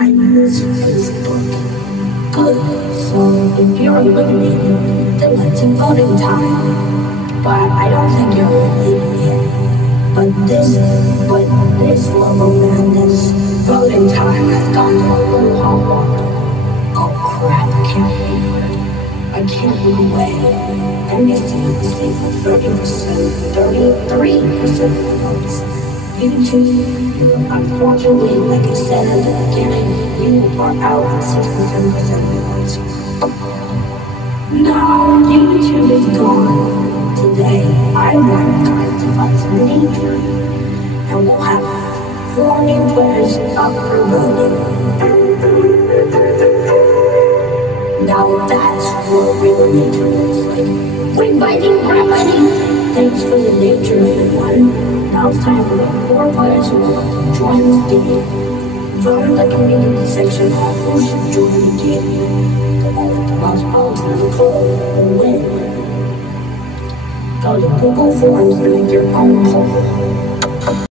I use Facebook. Good. So if you're eliminated, then let's vote in time. But I don't think you're eliminated yet. But this level madness voting time has gone to a little hot water. Oh crap, I can't move away. There needs to be a mistake for 30%, 33% of the votes. You two, unfortunately, like I said at the beginning, you are out at 67% of the votes. Now, YouTube is gone. Today, I want guys to find some nature, and we'll have 4 new players up for voting. Now that's what real nature looks like. We're fighting gravity. Thanks for the nature, everyone. Now it's time for the 4 players who will join this game. Vote in the community section on who should join the game. The one with the most votes in the club will win. Go to Google Forms and make your own poll.